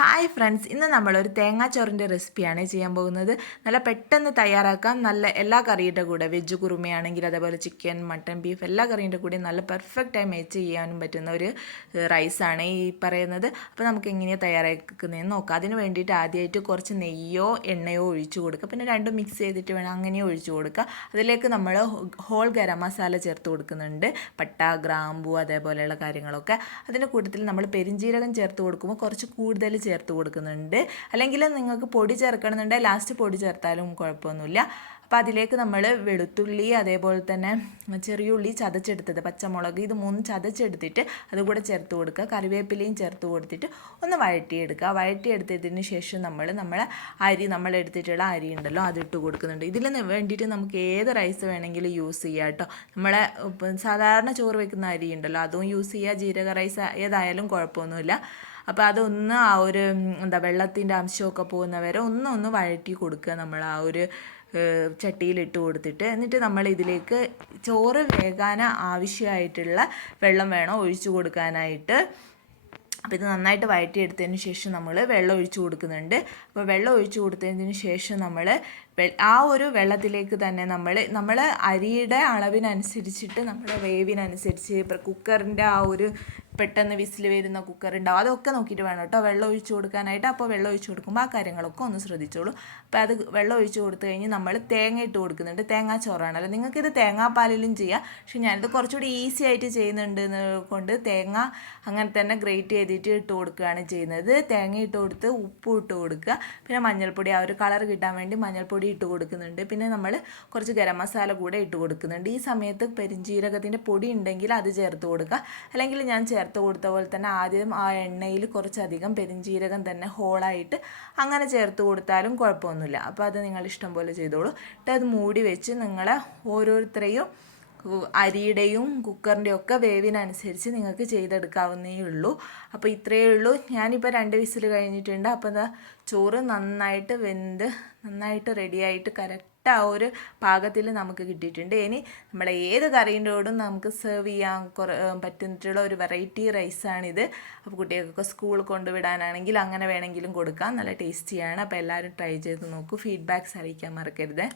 Hi friends ഇന്ന് നമ്മളൊരു തേങ്ങാച്ചോറിന്റെ റെസിപ്പിയാണ് ചെയ്യാൻ പോകുന്നത്. നല്ല പെട്ടെന്ന് തയ്യാറാക്കാം. നല്ല എല്ലാ കറിയുടെ കൂടെ വെജ് കുറുമയാണെങ്കിൽ അതേപോലെ ചിക്കൻ മട്ടൻ ബീഫ് എല്ലാ കറിയുടെ കൂടെ നല്ല പെർഫെക്റ്റായി മേച്ച് ചെയ്യാനും പറ്റുന്ന ഒരു റൈസാണ് ഈ പറയുന്നത്. അപ്പോൾ നമുക്ക് എങ്ങനെയാണ് തയ്യാറാക്കുന്നതെന്ന് നോക്കാം. അതിന് വേണ്ടിയിട്ട് ആദ്യമായിട്ട് കുറച്ച് നെയ്യോ എണ്ണയോ ഒഴിച്ചു കൊടുക്കുക. പിന്നെ രണ്ടും മിക്സ് ചെയ്തിട്ട് വേണം അങ്ങനെ ഒഴിച്ചു കൊടുക്കുക. അതിലേക്ക് നമ്മൾ ഹോൾ ഗരം മസാല ചേർത്ത് കൊടുക്കുന്നുണ്ട്. പട്ട ഗ്രാമ്പു അതേപോലെയുള്ള കാര്യങ്ങളൊക്കെ. അതിന്റെ കൂട്ടത്തിൽ നമ്മൾ പെരിഞ്ജീരകം ചേർത്ത് കൊടുക്കുമ്പോൾ കുറച്ച് കൂടുതൽ ചേർത്ത് കൊടുക്കുന്നുണ്ട്. അല്ലെങ്കിൽ നിങ്ങൾക്ക് പൊടി ചേർക്കണമെന്നുണ്ടെങ്കിൽ ലാസ്റ്റ് പൊടി ചേർത്താലും കുഴപ്പമൊന്നുമില്ല. അപ്പോൾ അതിലേക്ക് നമ്മൾ വെളുത്തുള്ളി അതേപോലെ തന്നെ ചെറിയ ഉള്ളി ചതച്ചെടുത്തത് പച്ചമുളക് ഇത് മൂന്ന് ചതച്ചെടുത്തിട്ട് അതുകൂടെ ചേർത്ത് കൊടുക്കുക. കറിവേപ്പിലയും ചേർത്ത് കൊടുത്തിട്ട് ഒന്ന് വഴറ്റിയെടുക്കുക. വഴറ്റിയെടുത്തതിന് ശേഷം നമ്മൾ നമ്മളെ അരി നമ്മൾ എടുത്തിട്ടുള്ള അരി ഉണ്ടല്ലോ അതിട്ട് കൊടുക്കുന്നുണ്ട്. ഇതിൽ വേണ്ടിയിട്ട് നമുക്ക് ഏത് റൈസ് വേണമെങ്കിലും യൂസ് ചെയ്യാം കേട്ടോ. നമ്മളെ സാധാരണ ചോറ് വെക്കുന്ന അരി ഉണ്ടല്ലോ അതും യൂസ് ചെയ്യുക ജീരക റൈസ് ഏതായാലും കുഴപ്പമൊന്നുമില്ല. അപ്പോൾ അതൊന്ന് ആ ഒരു എന്താ വെള്ളത്തിന്റെ അംശമൊക്കെ പോകുന്നവരെ ഒന്ന് ഒന്ന് വഴറ്റി കൊടുക്കുക നമ്മൾ ആ ഒരു ചട്ടിയിലിട്ട് കൊടുത്തിട്ട്. എന്നിട്ട് നമ്മൾ ഇതിലേക്ക് ചോറ് വേകാൻ ആവശ്യമായിട്ടുള്ള വെള്ളം വേണം ഒഴിച്ചു കൊടുക്കാനായിട്ട്. അപ്പോൾ ഇത് നന്നായിട്ട് വഴറ്റിയെടുത്തതിന് ശേഷം നമ്മൾ വെള്ളം ഒഴിച്ചു കൊടുക്കുന്നുണ്ട്. അപ്പോൾ വെള്ളം ഒഴിച്ചു കൊടുത്തതിന് ശേഷം നമ്മൾ ആ ഒരു വെള്ളത്തിലേക്ക് തന്നെ നമ്മൾ നമ്മൾ അരിയുടെ അളവിനനുസരിച്ചിട്ട് നമ്മുടെ വേവിനനുസരിച്ച് ഇപ്പോൾ കുക്കറിന്റെ ആ ഒരു പെട്ടെന്ന് വിസിൽ വരുന്ന കുക്കർ ഉണ്ടാവും അതൊക്കെ നോക്കിയിട്ട് വേണം കേട്ടോ. വെള്ളം ഒഴിച്ചു കൊടുക്കാനായിട്ട് അപ്പോൾ വെള്ളം ഒഴിച്ചു കൊടുക്കുമ്പോൾ ആ കാര്യങ്ങളൊക്കെ ഒന്ന് ശ്രദ്ധിച്ചോളൂ. അപ്പോൾ അത് വെള്ളം ഒഴിച്ചു കൊടുത്തു കഴിഞ്ഞ് നമ്മൾ തേങ്ങ ഇട്ട് കൊടുക്കുന്നുണ്ട്. തേങ്ങാ ചോറാണല്ലോ. നിങ്ങൾക്കിത് തേങ്ങാപ്പാലിലും ചെയ്യാം. പക്ഷെ ഞാനിത് കുറച്ചുകൂടി ഈസി ആയിട്ട് ചെയ്യുന്നുണ്ട് കൊണ്ട് തേങ്ങ അങ്ങനെ തന്നെ ഗ്രേറ്റ് ചെയ്തിട്ട് ഇട്ട് കൊടുക്കുകയാണ് ചെയ്യുന്നത്. തേങ്ങ ഇട്ട് കൊടുത്ത് ഉപ്പ് ഇട്ട് കൊടുക്കുക. പിന്നെ മഞ്ഞൾപ്പൊടി ആ ഒരു കളർ കിട്ടാൻ വേണ്ടി മഞ്ഞൾപ്പൊടി ഇട്ട് കൊടുക്കുന്നുണ്ട്. പിന്നെ നമ്മൾ കുറച്ച് ഗരം മസാല കൂടെ ഇട്ട് കൊടുക്കുന്നുണ്ട്. ഈ സമയത്ത് പെരിഞ്ജീരകത്തിന്റെ പൊടി ഉണ്ടെങ്കിൽ അത് ചേർത്ത് കൊടുക്കുക. അല്ലെങ്കിൽ ഞാൻ ചേർത്ത് കൊടുത്ത പോലെ തന്നെ ആദ്യം ആ എണ്ണയിൽ കുറച്ചധികം പെരിഞ്ജീരകം തന്നെ ഹോളായിട്ട് അങ്ങനെ ചേർത്ത് കൊടുത്താലും കുഴപ്പമൊന്നുമില്ല. അപ്പോൾ അത് നിങ്ങൾ ഇഷ്ടം പോലെ ചെയ്തോളൂ. എന്നിട്ട് അത് മൂടി വെച്ച് നിങ്ങളെ ഓരോരുത്തരെയും അരിയുടെയും കുക്കറിന്റെയും ഒക്കെ വേവിനനുസരിച്ച് നിങ്ങൾക്ക് ചെയ്തെടുക്കാവുന്നേ ഉള്ളൂ. അപ്പോൾ ഇത്രയേ ഉള്ളൂ. ഞാനിപ്പോൾ രണ്ട് വിസിൽ കഴിഞ്ഞിട്ടുണ്ട്. അപ്പോൾ എന്താ ചോറ് നന്നായിട്ട് വെന്ത് നന്നായിട്ട് റെഡിയായിട്ട് കറക്റ്റ് ആ ഒരു പാകത്തിൽ നമുക്ക് കിട്ടിയിട്ടുണ്ട്. ഇനി നമ്മളെ ഏത് കറീന്റെ കൂടും നമുക്ക് സെർവ് ചെയ്യാൻ കുറ പറ്റുന്നിട്ടുള്ള ഒരു വെറൈറ്റി റൈസാണിത് അപ്പോൾ കുട്ടികൾക്കൊക്കെ സ്കൂൾ കൊണ്ടുവിടാനാണെങ്കിൽ അങ്ങനെ വേണമെങ്കിലും കൊടുക്കാം. നല്ല ടേസ്റ്റിയാണ് അപ്പോൾ എല്ലാവരും ട്രൈ ചെയ്ത് നോക്കൂ. ഫീഡ്ബാക്ക്സ് അറിയിക്കാൻ മറക്കരുത്.